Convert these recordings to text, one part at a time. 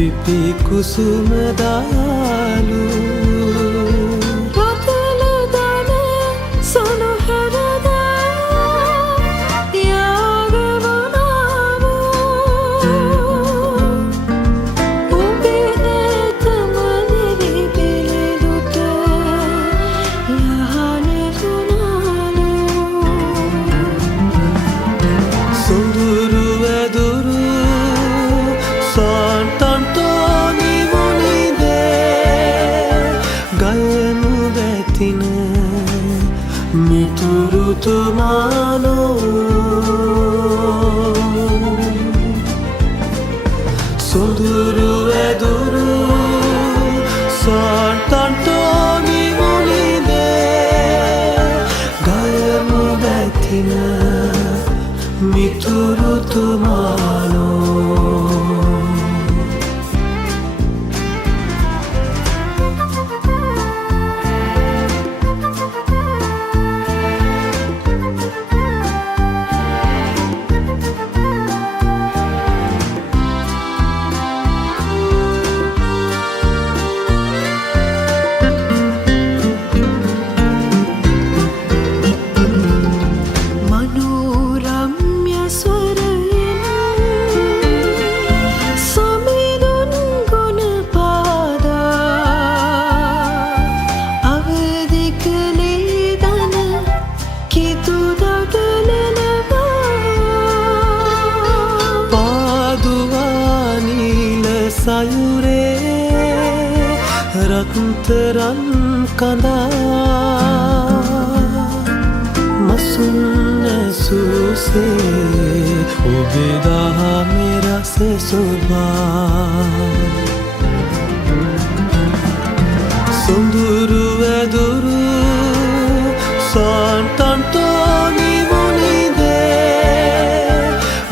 පිපි කුසුම දාලු Tumano Sunduru eduru Santantoni munide Gayamu betina Mituru tumano sayure ratran kanda masun suse ubeda mera se soba sunduru eduru santantoni munide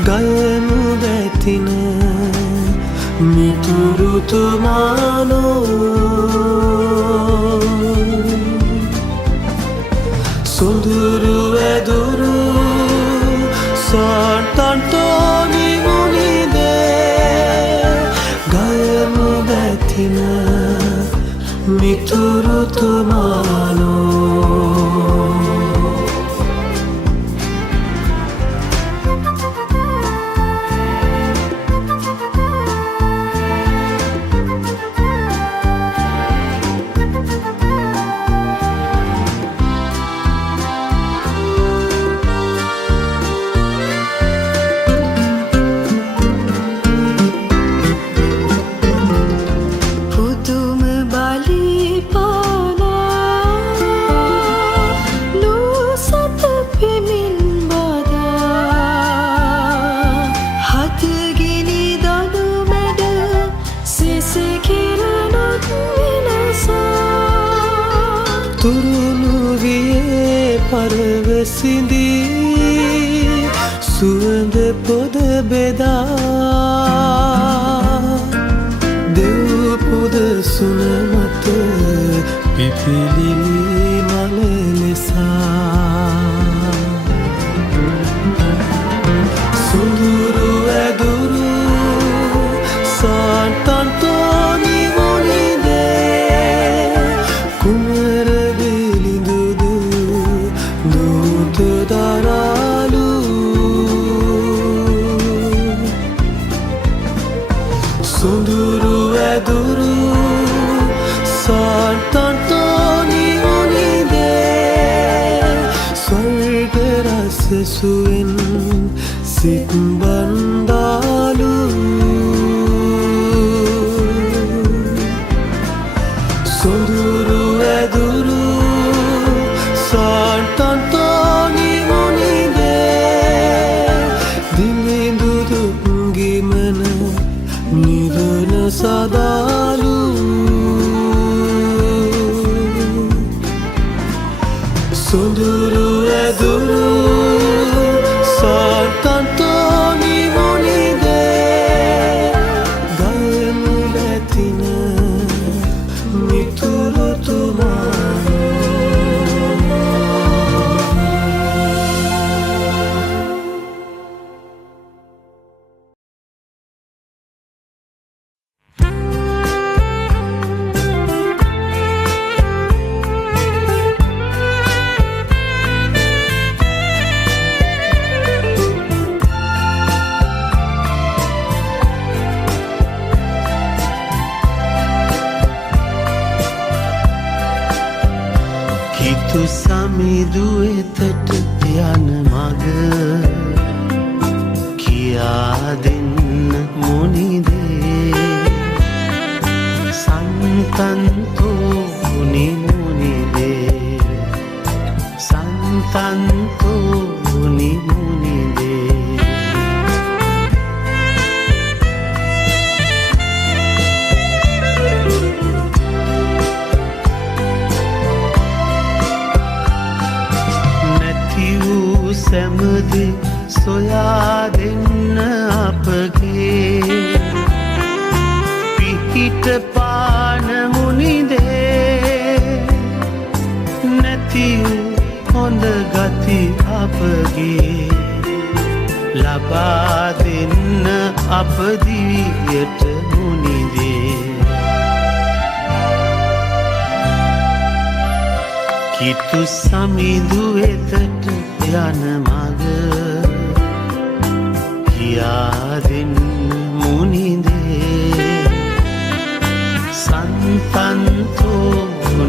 gayemu betina Mituru tumano Sunduru eduru Santantoni munide Gayamu betina Mituru tumano Turunuviye parvesindi suwande poda beda dev poda sunamata pipilili malelesa sunduru eduru santantoni munide kumara daralu sunduru eduru santantoni munide swarga rasa suin sit bandalu sunduru eduru santantoni munide dilindu gimana nidana sadalu sunduru eduru santantoni munide gayamu betina mituru tumano කිතු සමිදු වෙතට යන මග කියා දෙන්න මොනිදේ සන්තන්තෝ නිමුනිදේ සන්තන්තෝ නිමුනිදේ සැමදි සොයා දෙන්න අපගේ පිහිට පාන මුනිදේ නැති හොඳ ගති අපගේ ලබා දෙන්න අප දිවියට මුනිදේ කිතු සමිදු වෙතට යන මග කියා දෙන්න මුනිදේ සන්තන්තෝ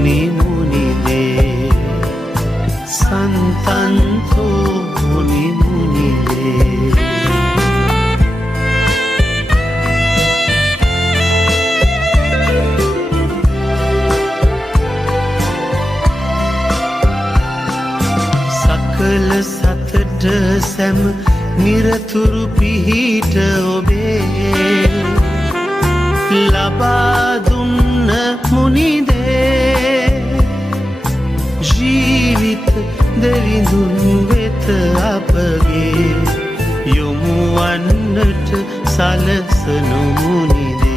නිමුනිදේ සන්තන්තෝ නිමුනිදේ සකල සතට සැම නිරතුරු පිහිට ඔබේ ලබා දුන්න මුනිදේ ජීවිත දෙවිඳුන් වෙත අපගේ යොමු වන්නට සලසනු මුනිදේ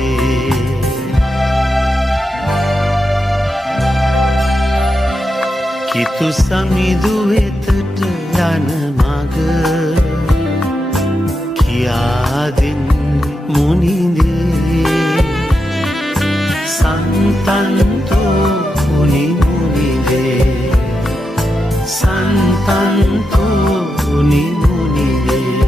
කිතු සමිදු වෙතට යන මග කියා දෙන්න මුනිදේ සන්තන්තෝ නිමුනිදේ සන්තන්තෝ නිමුනිදේ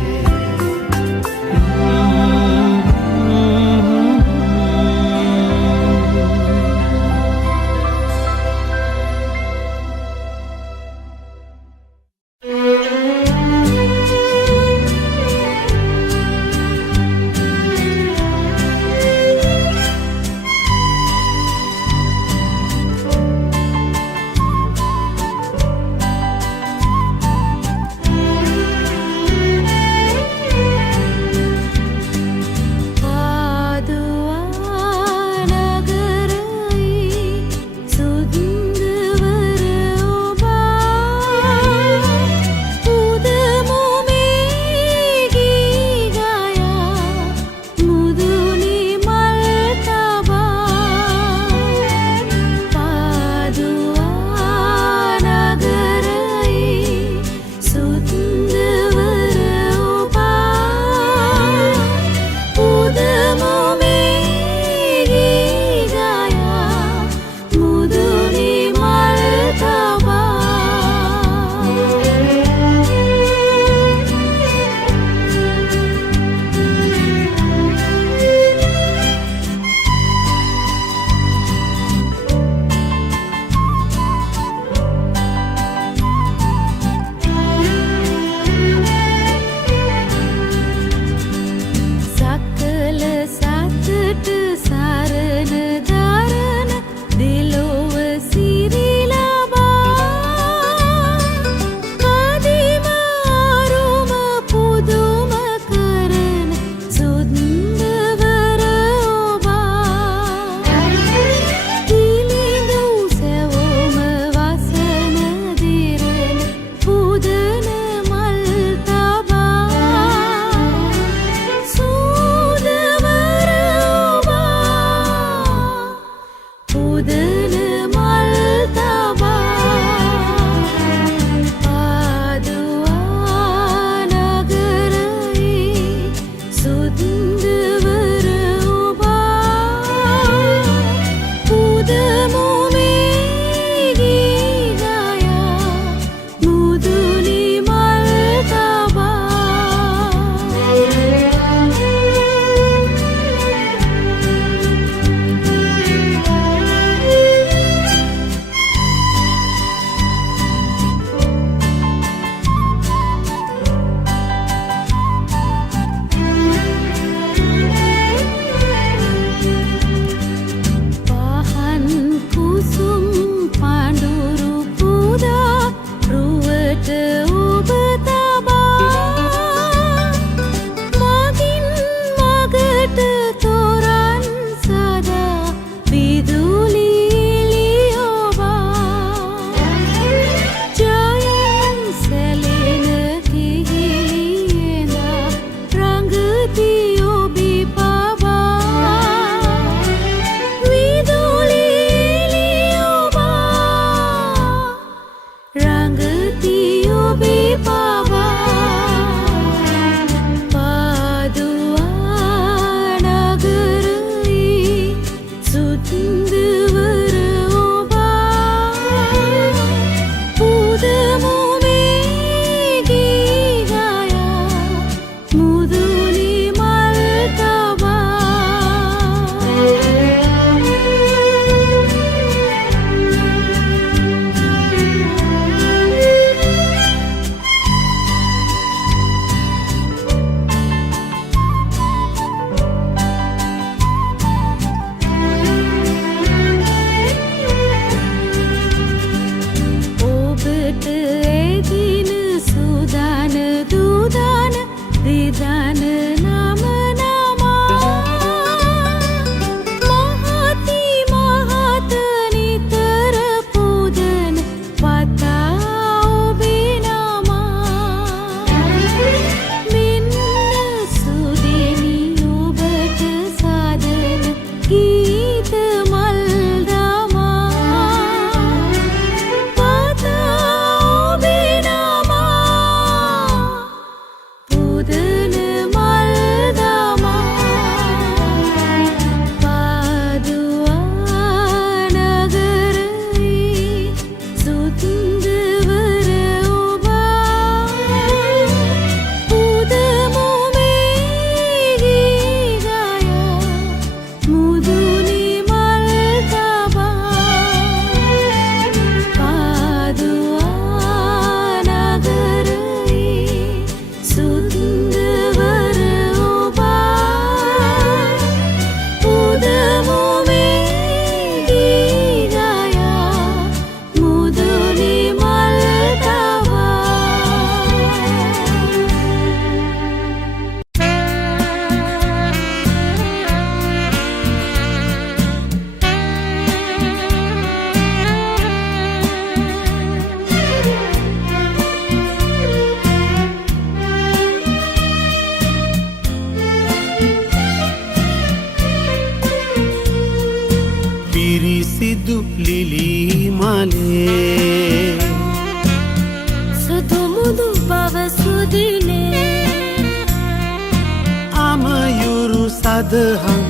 සදහම්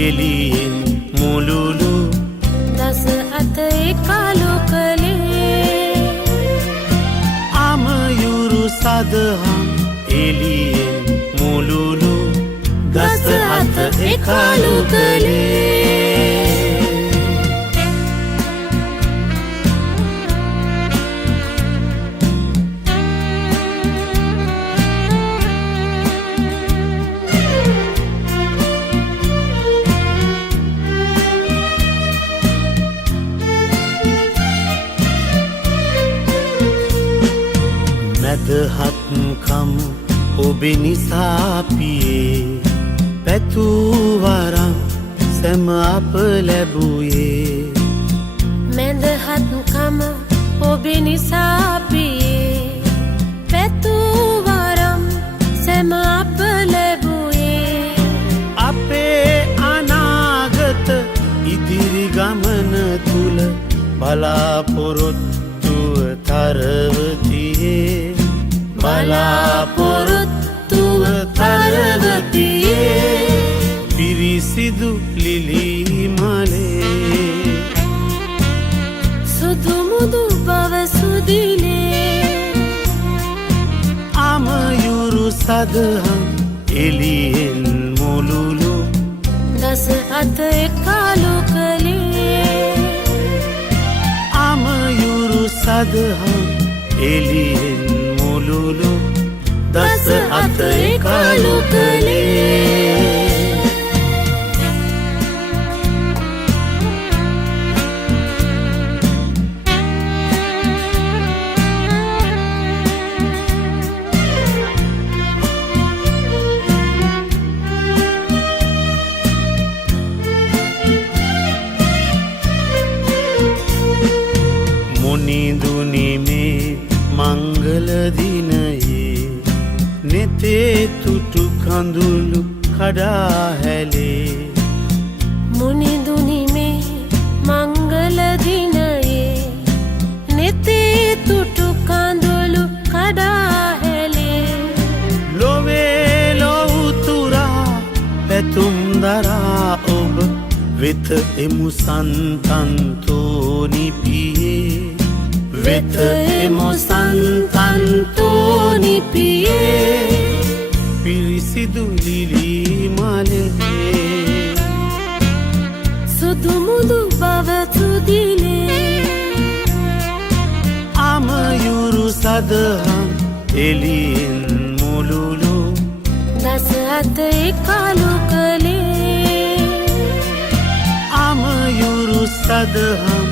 එලියෙන් මුළුලු දස අත එකලු කළේ අමයුරු සදහම් එලියෙන් මුළුලු දස අත එකලු කළේ මැදහත්කම් ඔබේ නිසාපියේ පැතුවරම් සැම අප ලැබුයේ මැදහත්කම ඔබේ නිසාපියේ පැතුවරම් සැම අප ලැබුයේ අපේ අනාගත ඉදිරි ගමන තුල බලාපොරොත්තුව තරවතියේ බලාපොරොත්තුව තරවතියේ පිරිසිදු ලිලි මලේ සුදුමුදු බව සුදිනේ අමයුරු සදහම් එලියෙන් මුළුලු දස අත එකලු කළේ අමයුරු සදහම් එලියෙන් මුළුලු දස අත එකලු කළේ මුනිදුනිමේ මංගල දිනයේ නෙතේ තුටු කඳුළු කඩා හැලේ මුනිදුනිමේ මංගල දිනයේ නෙතේ තුටු කඳුළු කඩා හැලේ ලොවේ ලොවුතුරා පැතුම් දරා ඔබ වෙත එමු සන්තන්තෝනිපියේ වෙත එමු සන්තන්තෝනිපියේ පිරිසිදු ලිලි මලේ සුදුමුදු බව සුදිනේ අමයුරු සදහම් එලියෙන් මුළුලු දස අත එකලු කළේ අමයුරු සදහම්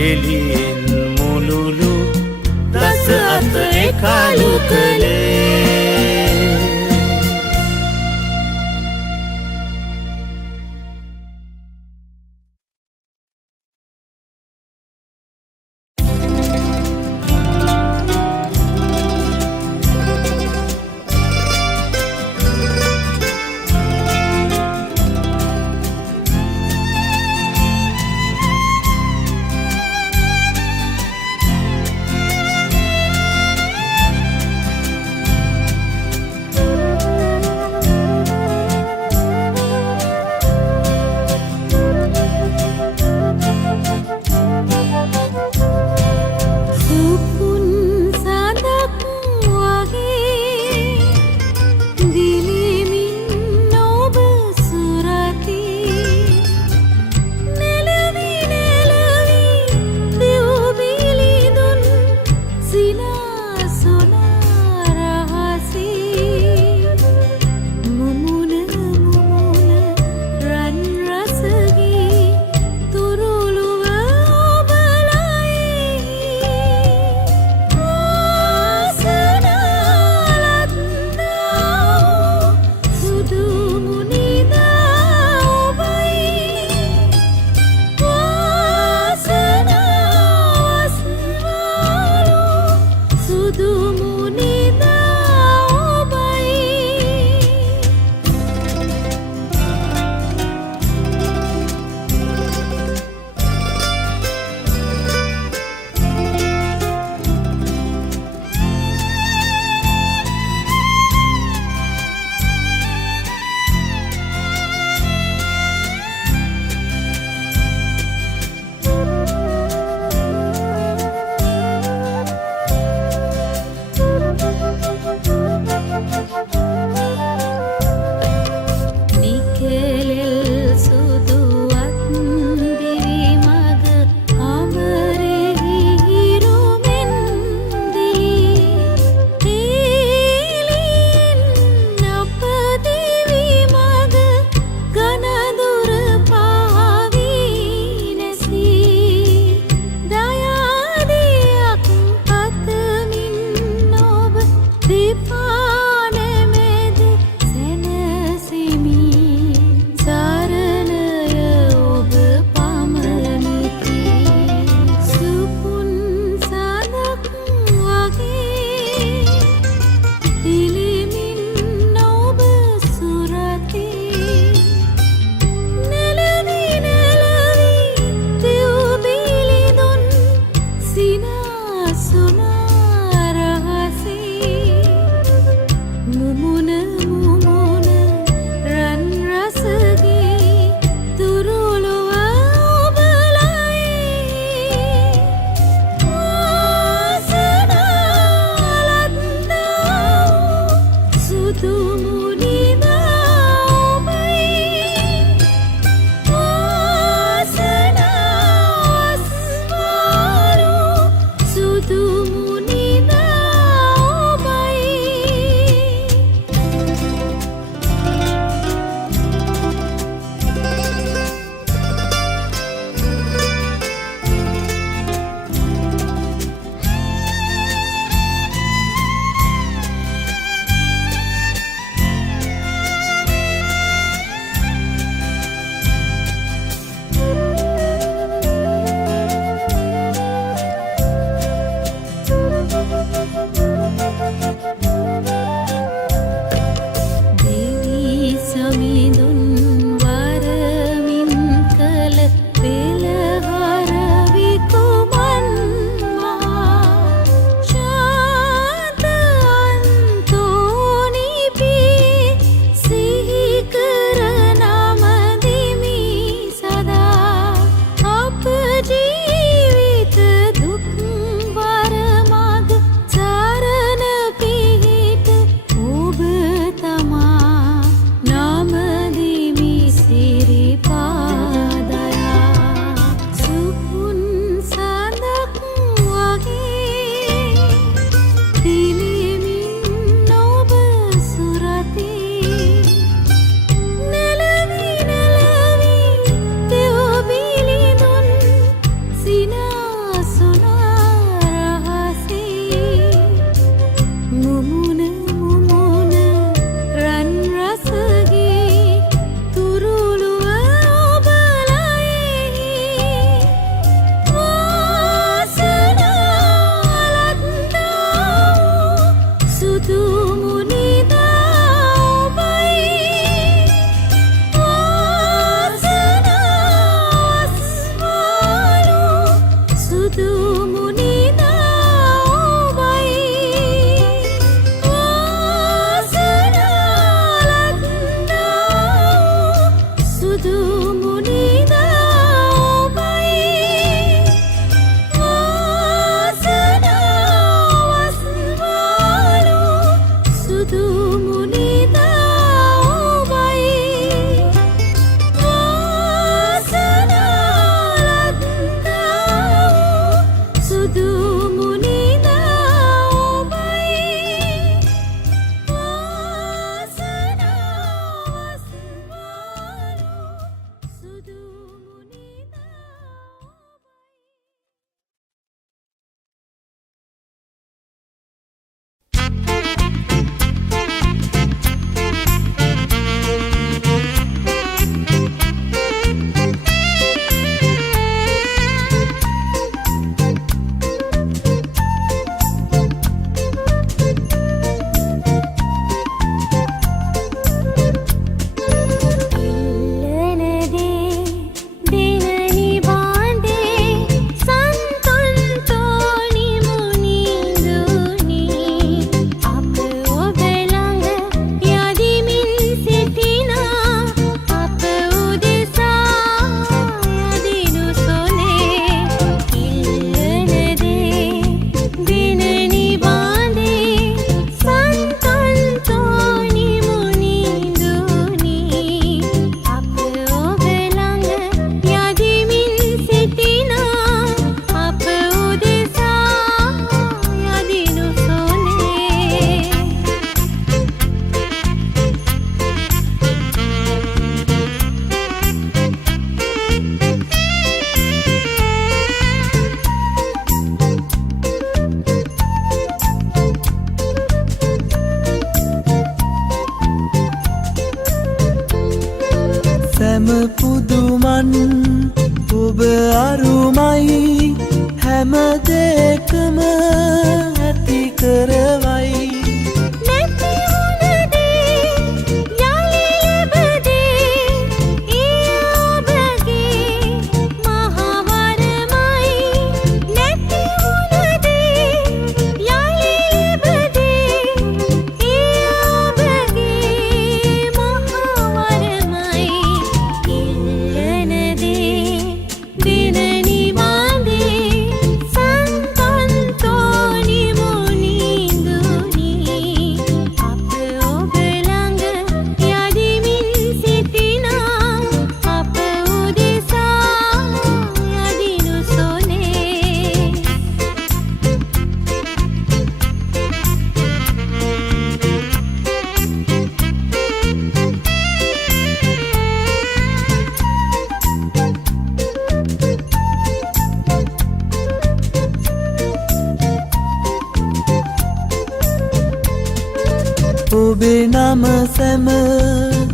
එලියෙන් මුළුලු දස අත එකලු කළේ සෑම පුදුමන් ඔබ අරුමයි හැම දෙකම ඇති කරවයි ඔබේ නම සැම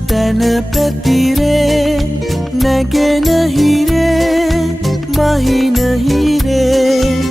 තැන පැතිරේ නැගෙන හිරේ බහින හිරේ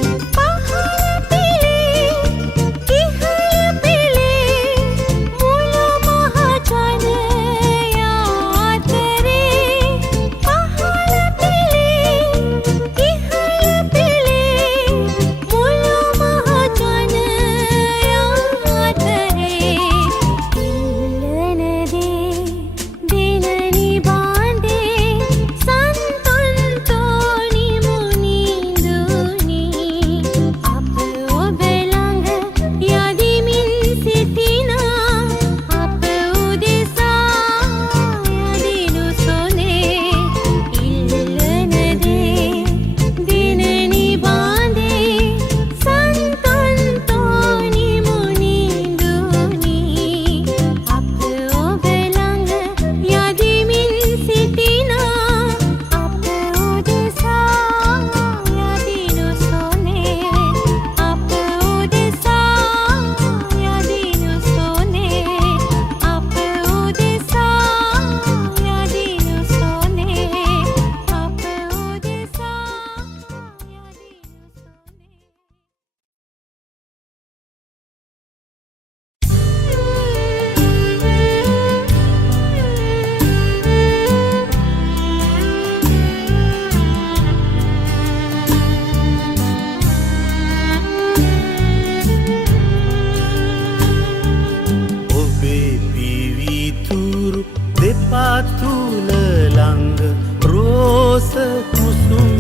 තුල ළඟ රෝස කුසුම්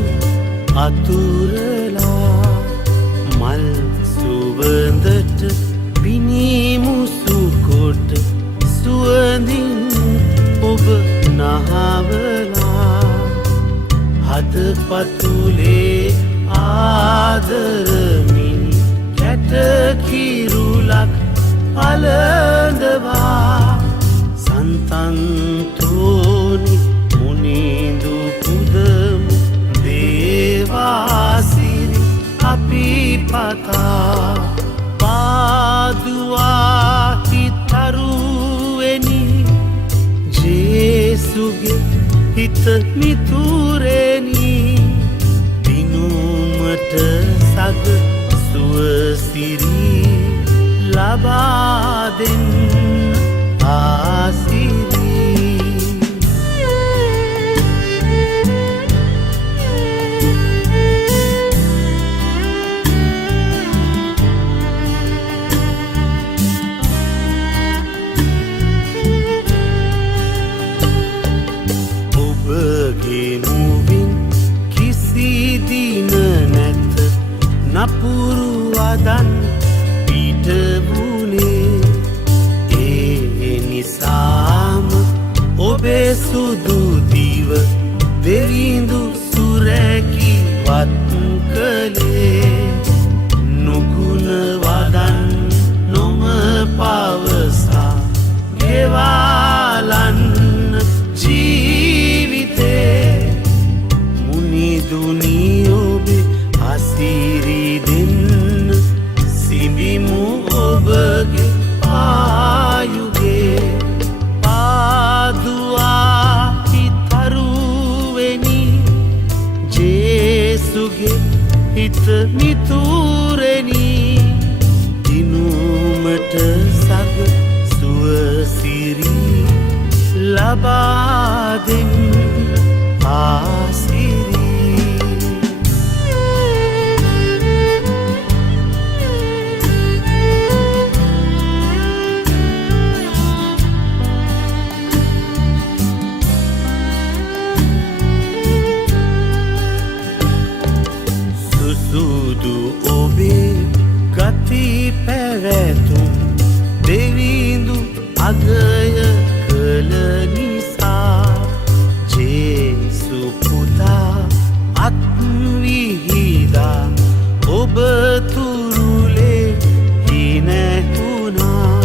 අතුරලා මල් සුවඳට පිනිමුසු කොට සුවඳින් ඔබ නහවලා හදපතුලේ ආදරමින් කැටකිරුලක් අලඳවා සන්තන්තෝනි මුනිඳු පුදමු දේවාසිරි අපි පතා පාදුවා හිතරුවෙනි ජේසුගේ හිත මිතුරෙනි දිනුමට සග සුවසිරි ලබා දෙන්න ඔබගේ මුවින් කිසි දින නැත නපුරු අදන් පිටවුනේ නිසාම ඔබේ සුදු දිව දෙරිඳු සුරැකි වත් කළේ නුගුණ වදන් නොම පවසා ගෙවාලන්න ජීවිතේ මුනිදුනි ඔබේ අසිරි දෙන්න සිඹිමු ඔබගේ ආයුගේ පාදුවා හිතර හිත මිතුරෙනි දිනුමට සග සුවසිරි ලබා දෙන්න ආසිරි සුදු ඔබේ ගති පැවැතුම් දෙවිඳු අගය කළ නිසා ජේසු පුතා අත්විහිදා ඔබ තුරුලේ හිනැහුණා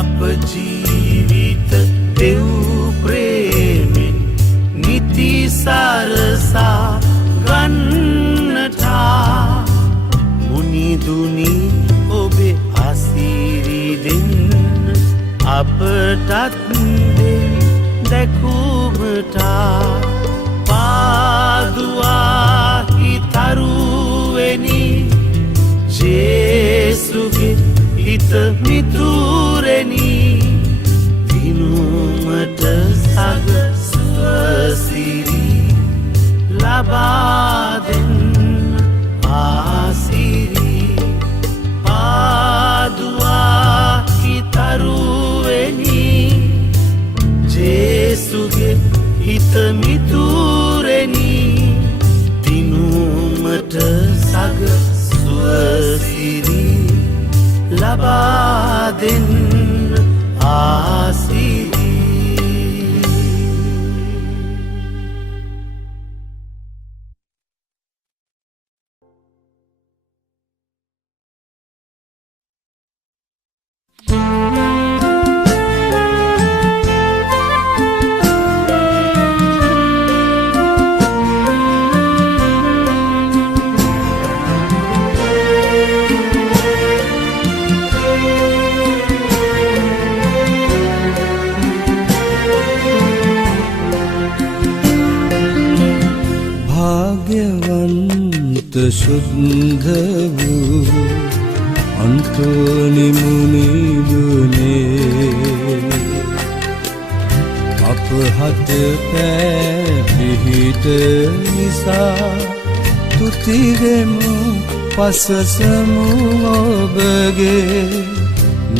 අප ජීවිත දෙව් ප්‍රේමෙන් නිති සරසා ගන්නටා මුනිදුනි ඔබේ අසිරි දෙන්න අපටත් දැකුමටා පාදුවාහි තරුවෙනි ජේසුගේ හිත මිතුරෙනි දිනුමට සග සුවසිරි ලබා දෙන්න ආසිරි පාදුවාහි තරුවෙනි ජේසුගේ හිත මිතුරෙනි දිනුමට සග සුවසිරි ලබා දෙන්න ආසිරි शुद्ध वू अंतोनि मुनिदुने अपहत पिहित निसा तुतिरेमु पससमु ඔබගේ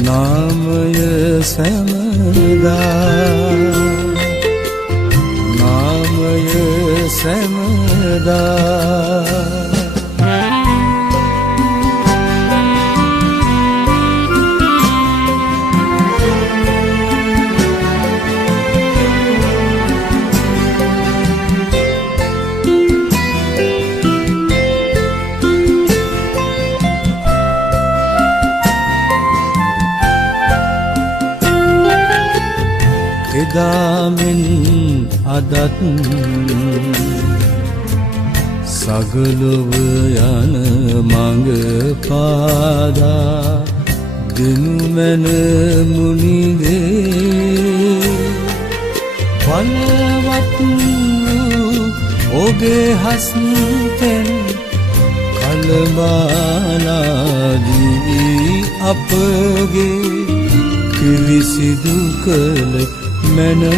නාමය සැමදා නාමය සැමදා එදාමෙන් අදත් සගලොව යන මඟ පාදා දෙනුමැන මුනිගේ බලවත් ඔබේ හස්තෙන් කලබාලාදී අපගේ පිරිසිදු කළ මනමුනිනේ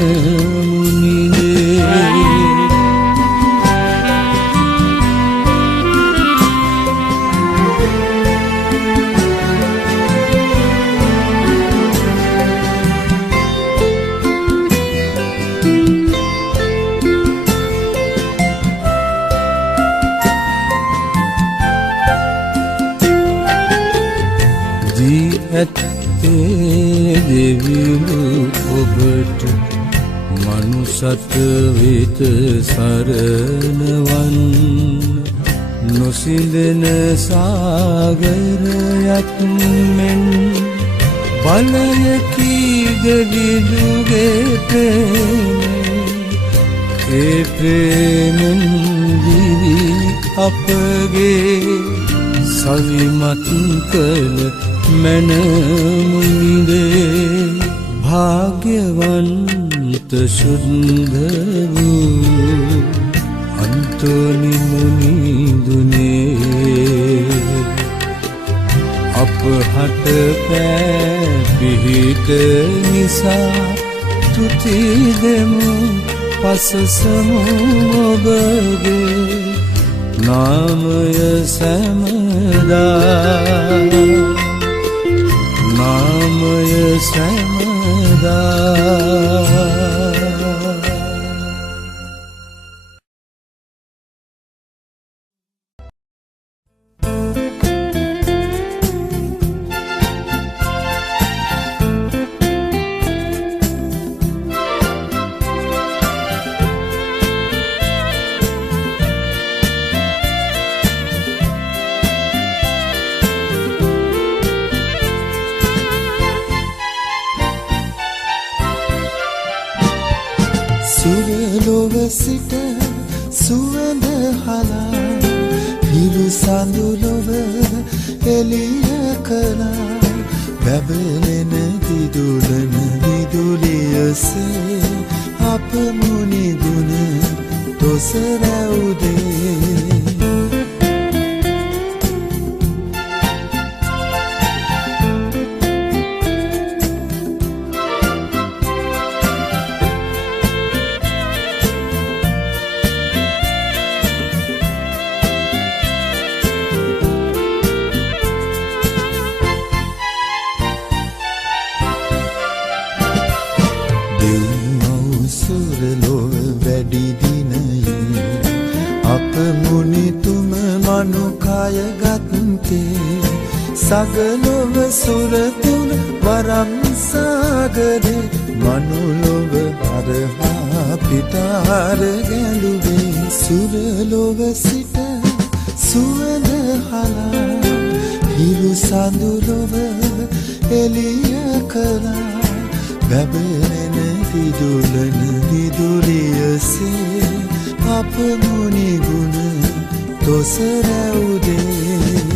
දී ඇත්තේ දෙවිලු ඔබට මනුසත් වෙත සරණවන් නොසිඳන සාගරයක් මෙන් බලයකී දෙවිදුගේ ඒ ප්‍රේමෙන් දිවි අපගේ සවිමත් කළ මනමුනිදේ භාග්‍යවන්ත සුන්දර වූ අන්තෝනි මුනිදුනේ හට පෑ පිහිට නිසා තුති දෙමු පසසමු ඔබගේ නාමය සැමදා නාමය සැමදා සුරලොව සිට සුවඳ හලා හිරු සඳුලොව එළිය කළා බැබලෙන දිදුලන විදුලියසේ අප මුනිගුණ තොස රැවුදේ සගලොව සුරතුල වරම් සාගරේ මනුලොව හරහා පිටාර ගැලුවේ සුරලොව සිට සුවඳ හලා හිරු සඳුලොව එළිය කළා බැබලෙන දිදුලන විදුලියසේ අප මුනිගුණ තොස රැවුදේ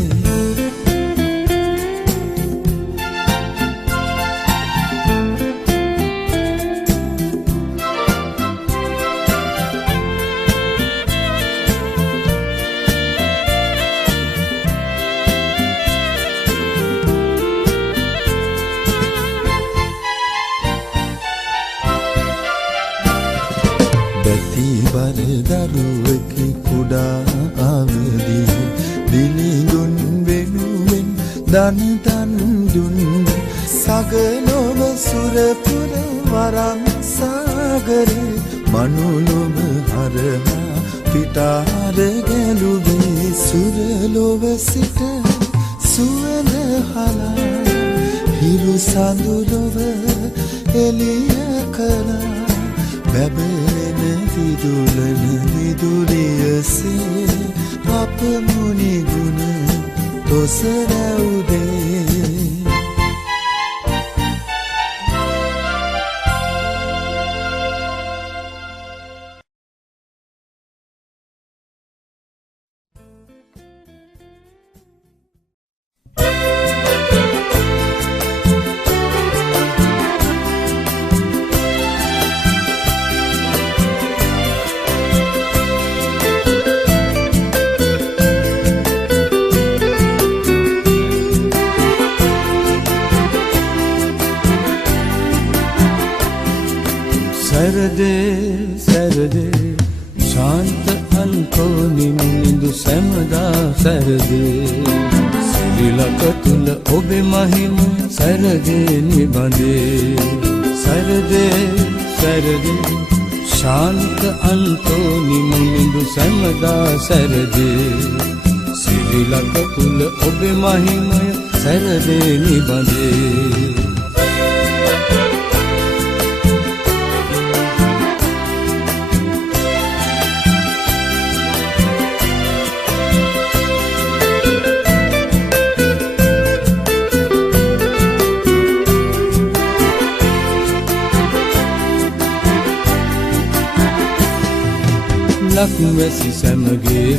දරුවෙකි කුඩා අවදී දිලිඳුන් වෙනුවෙන් දන් දුන් සගලොව සුරපුර වරම් සාගරේ මනුලොව හරහා පිටාර ගැලුවේ සුරලොව සිට සුවඳ හලා හිරු සඳුලොව එළිය කළා බැබලෙන විදුලන විදුලියසේ අප මුනිගුණ තොස රැවුදේ සැරදේ ශාන්ත අන්තෝනි මුනිඳු සැමදා සැරදේ සිරිලක තුල ඔබේ මහිම සැරදේ නිබඳේ සැරදේ ශාන්ත අන්තෝනි මුනිඳු සැමදා සැරදේ සිරිලක තුල ඔබේ මහිමය සැරදේ නිබඳේ ලක්වැසි සැමගේ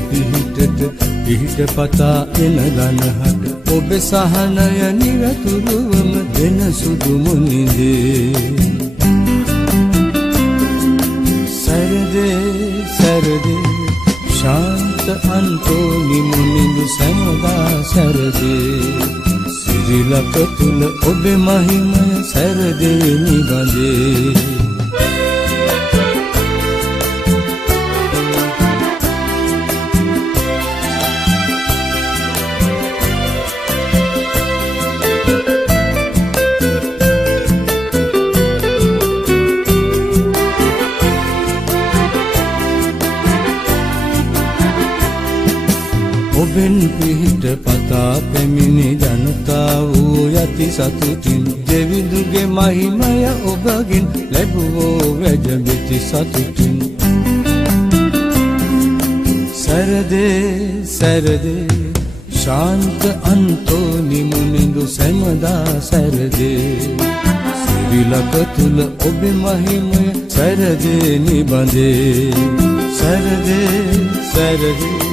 පිහිට පතා එන ගනහට ඔබ සහනය නිරතුරුවම දෙන සුදු මුනිදේ සැරදේ ශාන්ත අන්තෝනි මුනිඳු සැමදා සැරදේ සිරිලක තුල ඔබේ මහිමය සැරදේ නිබඳේ ඔබෙන් පිහිට පතා පැමිණි ජනතා වූ යති සතුටින් දෙවිඳුගේ මහිමය ඔබගෙන් ලැබුවෝ වැජඹෙති සතුටින් සැරදේ ශාන්ත අන්තෝනි මුනිඳු සැමදා සැරදේ සිරිලක තුල ඔබේ මහිමය සැරදේ නිබඳේ සැරදේ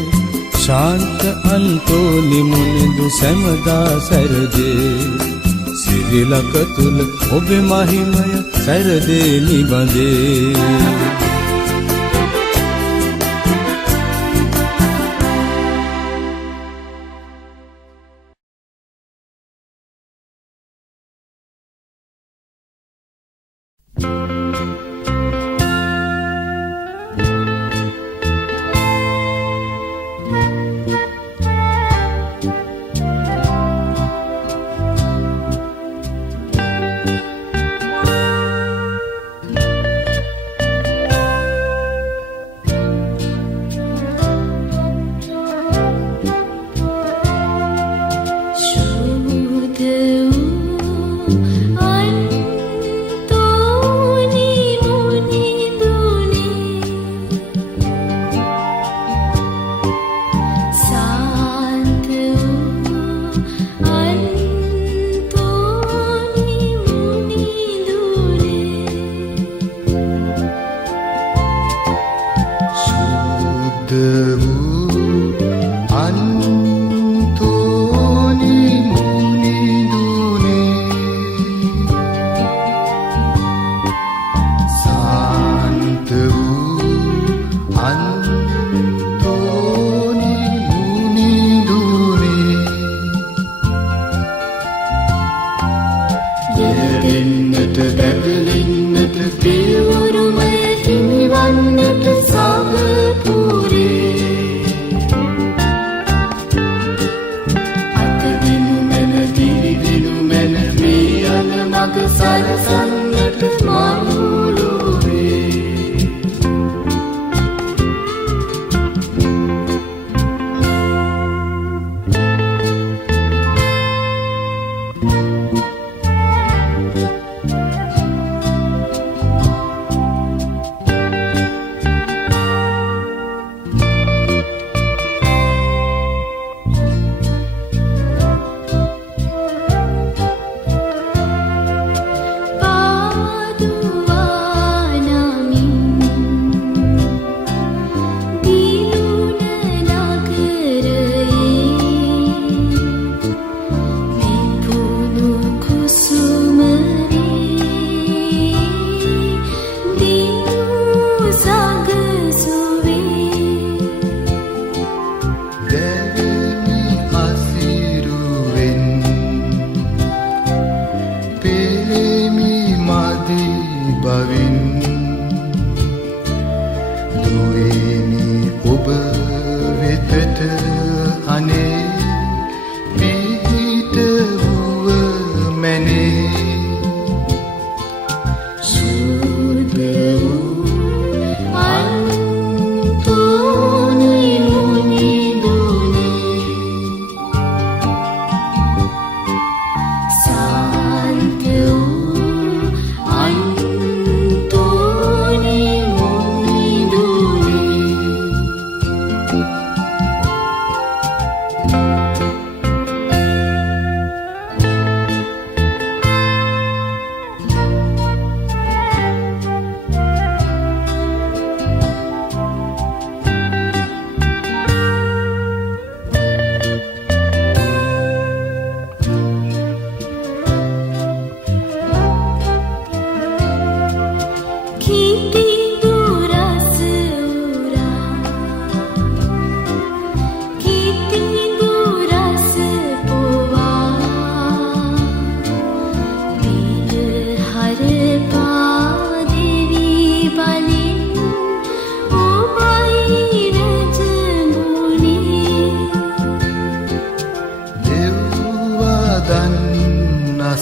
ශාන්ත අන්තෝනි මුනිඳු සැමදා සැරදේ සිරිලක තුල ඔබේ මහිමය සැරදේ නිබඳේ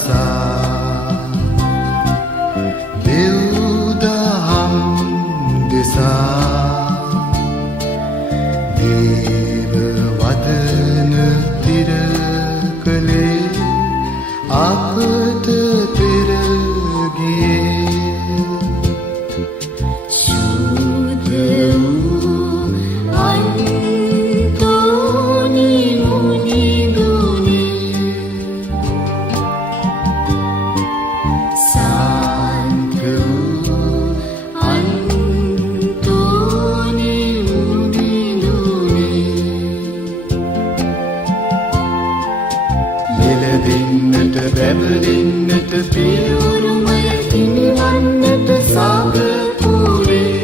අසා දෙව්දහම් දෙසා දේව වදන තිර කළේ අපට පෙරගියේ සුද වූ අන්තෝනි මුනිදුනේ සාන්ත වූ අන්තෝනි මුනිදුනේ එළදෙන්නට බැබලෙන්නට පියුරුමය හිමිවන්නට සාගපුරේ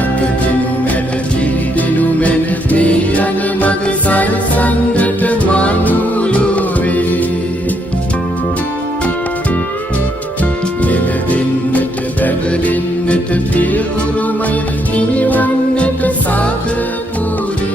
අත දෙනු මැන දිරිදෙනු මැන මේ යන මග සරසන්නට මනුලොවේ එළදෙන්නට බැබලෙන්නට පියුරුමය හිමිවන්නට සාගපුරේ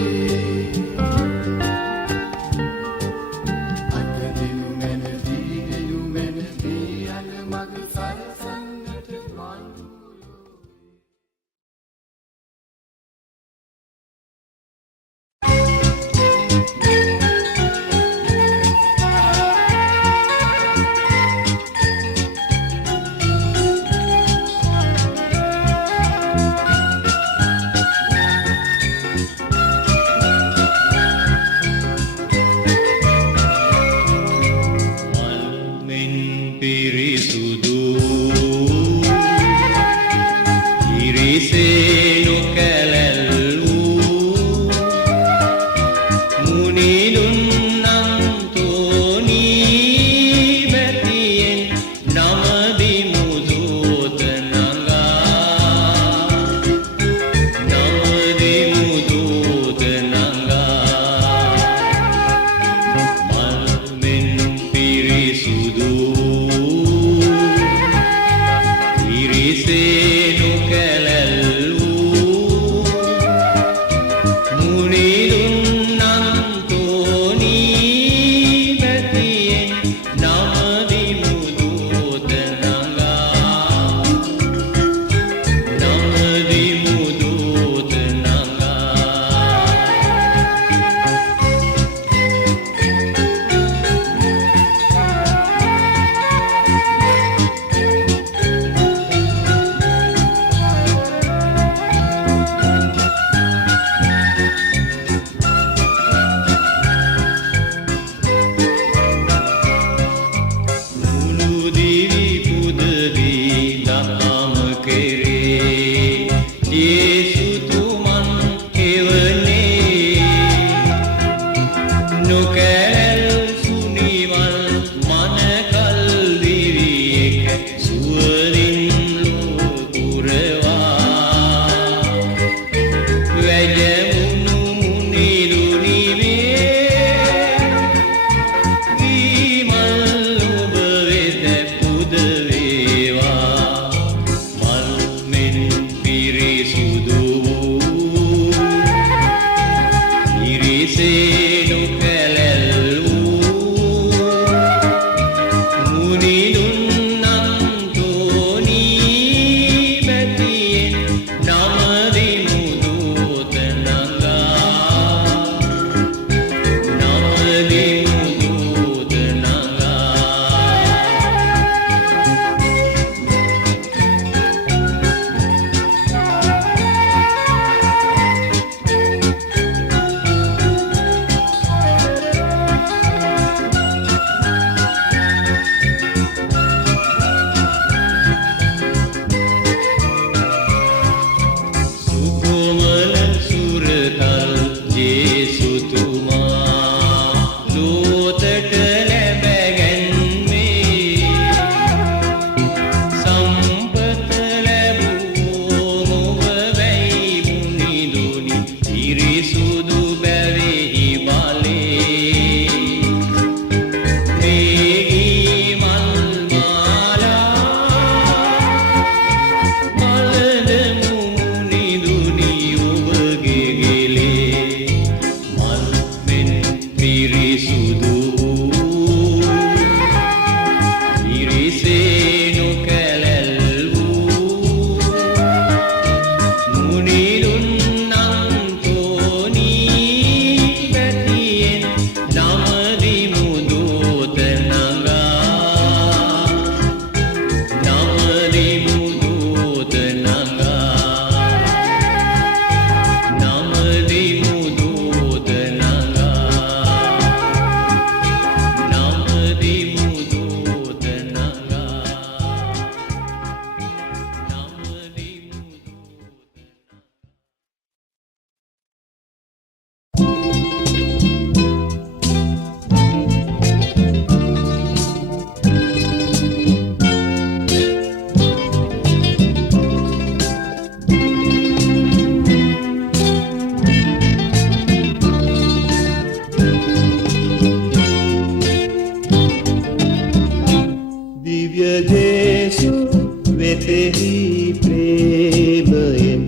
කෙරෙහි ප්‍රේමයෙන්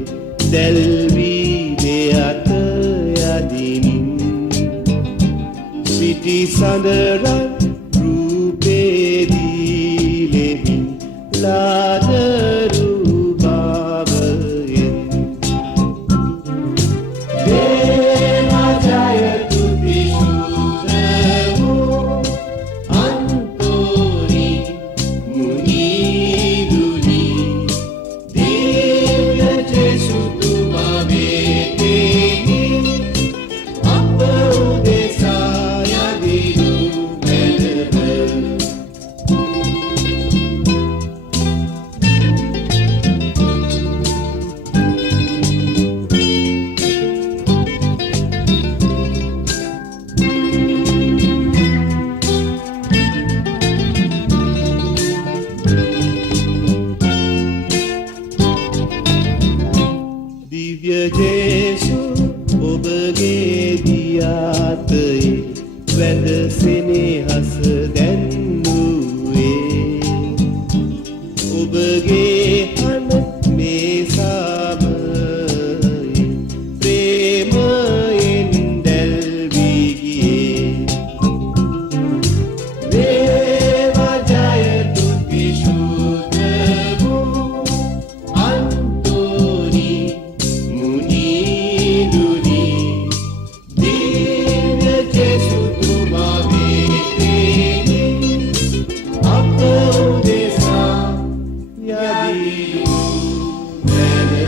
දැල්වී දෙයත යදිමින් සිටි සඳරන් රූපේදී ලෙමින් ලාදරු භාවයෙන් දේවජය තුති සුදවෝ අන්තෝනි මුනිදුනි දේව්‍ය ජේසු තුමා වෙතෙහි අප උදෙසා යදිනු මැනව දිව්‍ය ජේසු ඔබගේ දියාතයේ වැඳ සෙනෙහස දැන්වුවේ ඔබගේ හන මේ සාමයේ ප්‍රේමයෙන් දැල්වී ගියේ දේවජය තුති සුදවෝ අන්තෝනි මුනිදුනි දිව්‍ය ජේසු තුමා වෙතෙහි අප උදෙසා යදිනු මැනව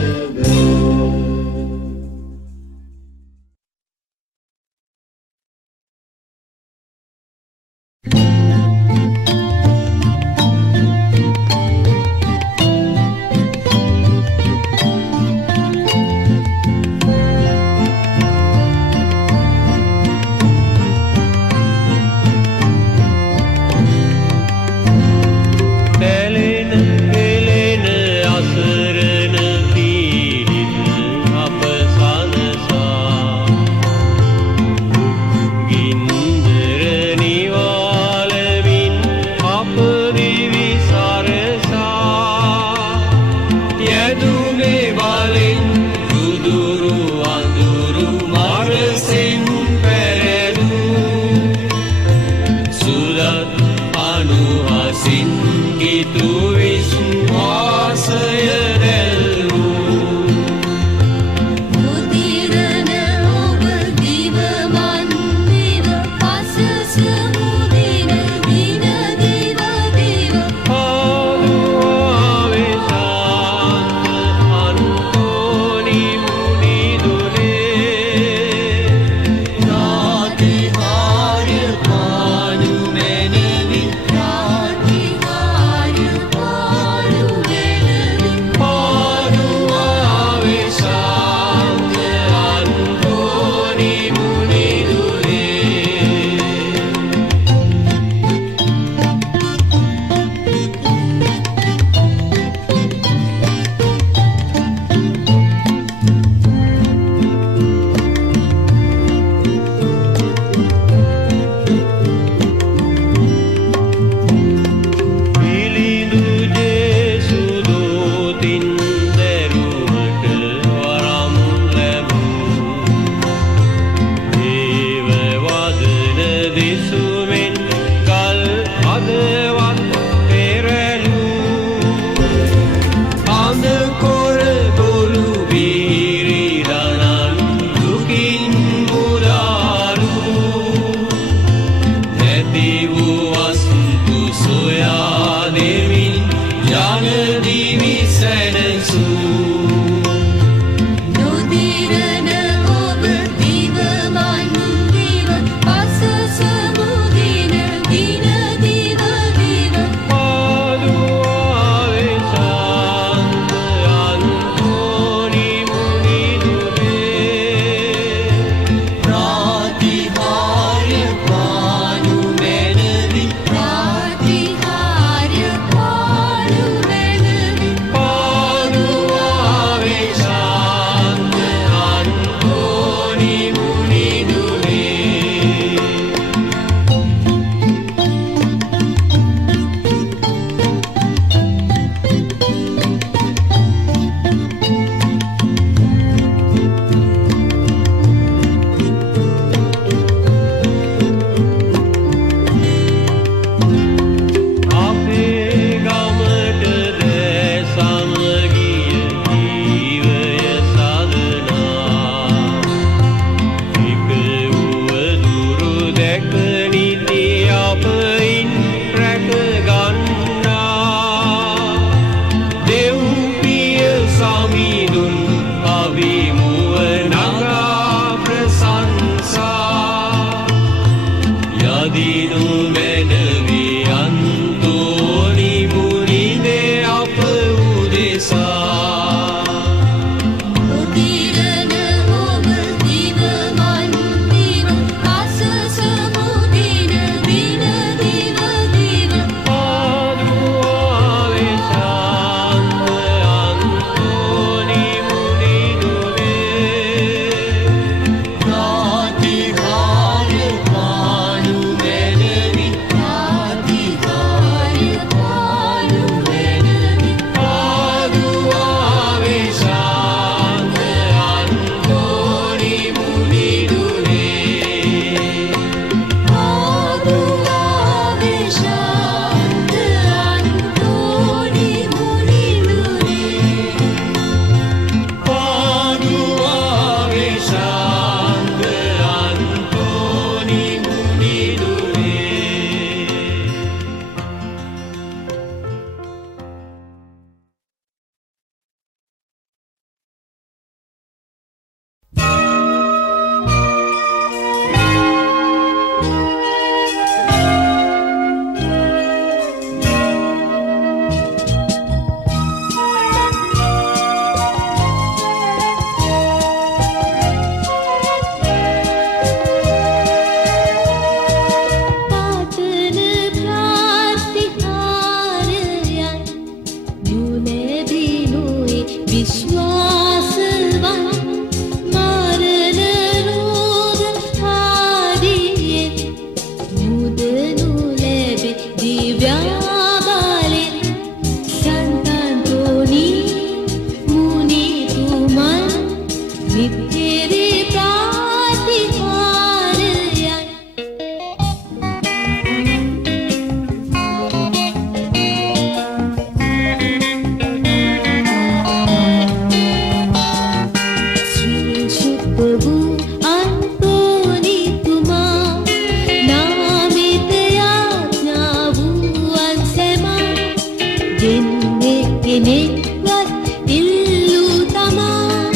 එක්කෙනෙක්වත් ඉල්ලූ තමා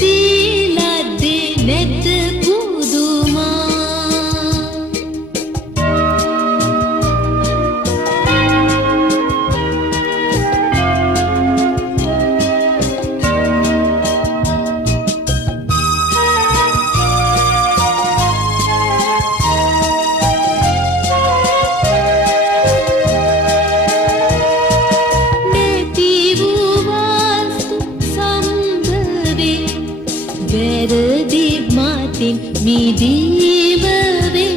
දීලද්දේ නැත පුදුමා නැති වූ වාස්තු සම්භවේ වැරදි මතින් මිදීම වේ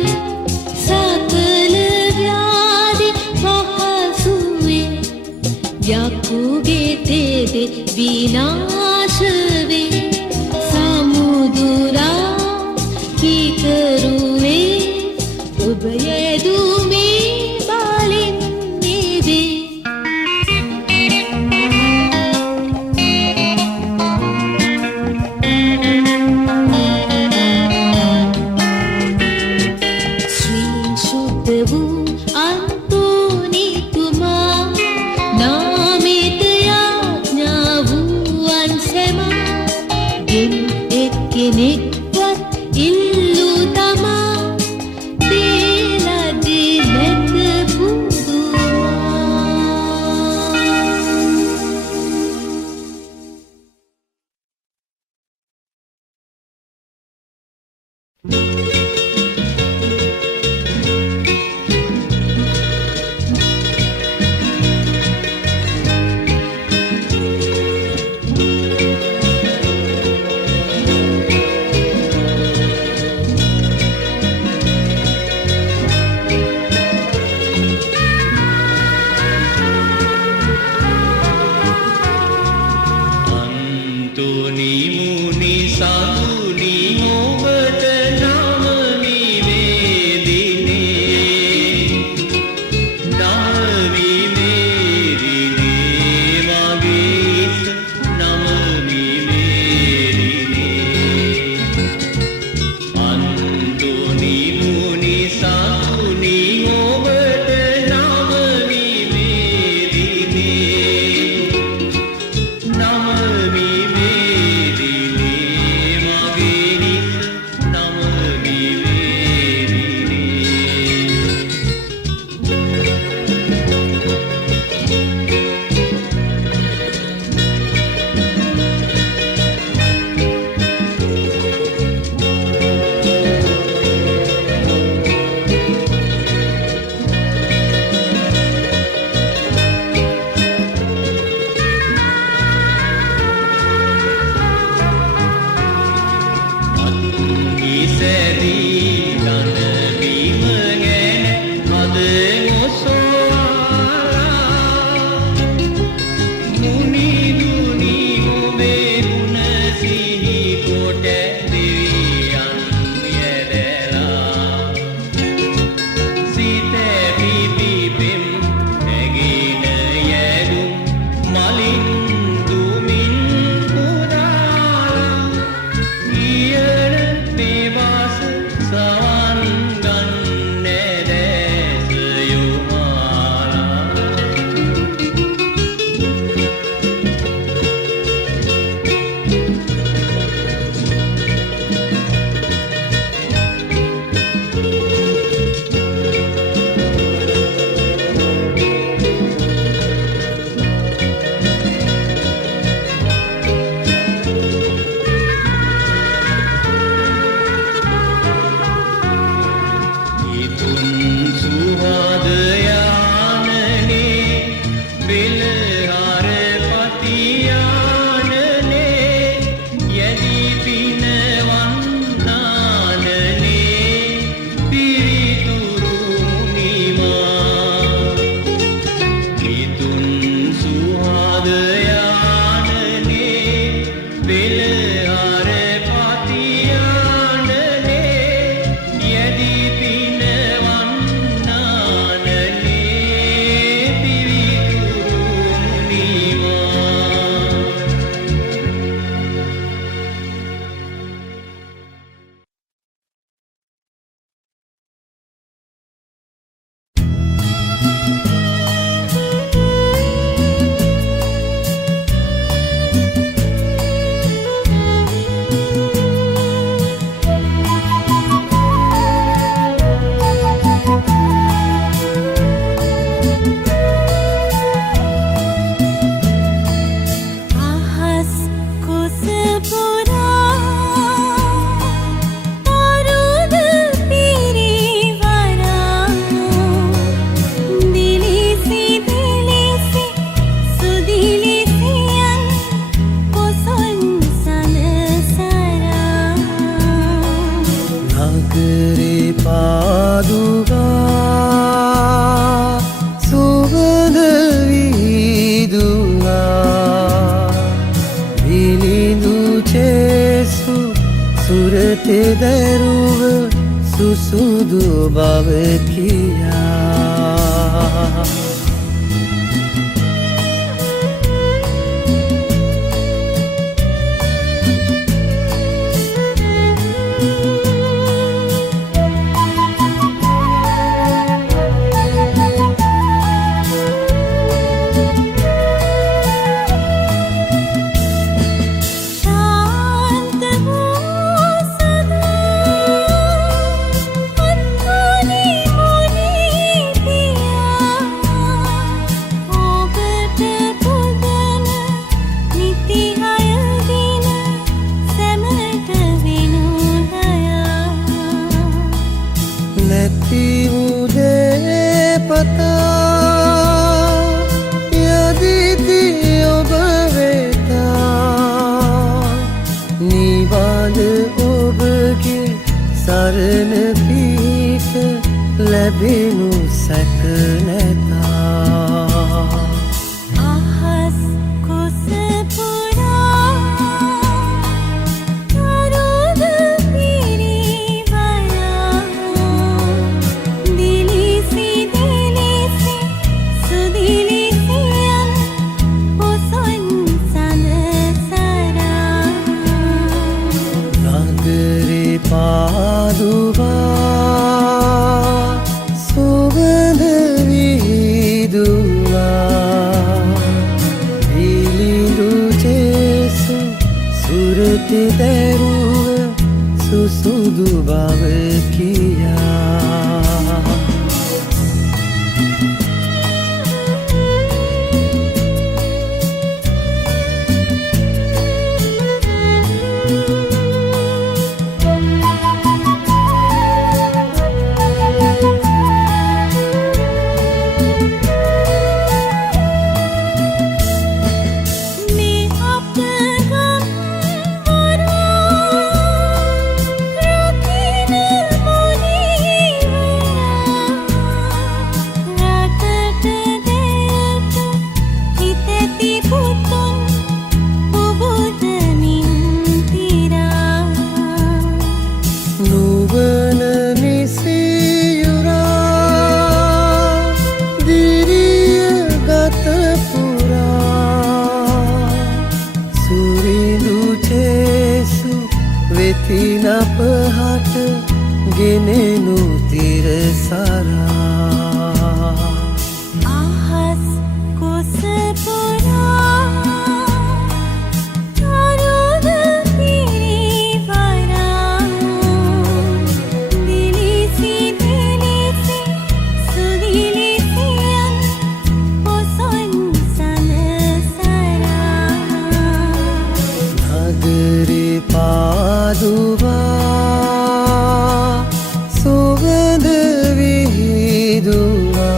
සකල ව්‍යාධි පහසුවේ යකුගේ තෙදෙ විනාශ වේ සමුදුරා කීකරුවේ ඔබ යෙදුමේ බලින් නිවේ ශ්‍රී ශුද්ධ වූ අන්තෝනිතුමා නාමෙත යාඥා වූවන් සැමා ගෙන් එක්කෙනෙක්වත් ඉල්ලූ තමා දීලද්දේ නැත පුදුමා අන්තුනි මුනි සතුනි ඔබට නමන චේසු සුරතේ දරුව සුසුදු බව කියා නැති උදේ පතා යදිති ඔබ වෙතා නිබඳ ඔබගේ සරණ පිහිට ලැබෙනු සැක නැතා අහස් කුස පුරා කරුද පිරිවරා දිලිසි දිලිසි සුදිලිසියන් පොසොන් සඳසරා නගරේ පාදුවා සුවඳ විහිදුවා දිලිඳු චේසු සුරතේ දරුව සුසුදු බව කියා මේ අපගම් වරා රකින මොනිවරා රටට දෙයට හිතැති පුතුන් පුබුදමින් තිරා නුවණ නිසියුරා දිරිය ගත පුරා සුරිඳු චේසු වෙතින පහට ගෙනෙනු තිරසරා අහස් කුස පුරා කරුද පිරිවරා දිලිසි දිලිසි සුදිලිසියන් පොසොන් සඳසරා නගරේ පාදුවා සුවඳ විහිදුවා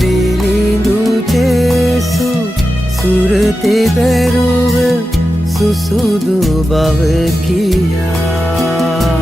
දිලිඳු චේසු සුරතේ දරුව සුසුදු බව කියා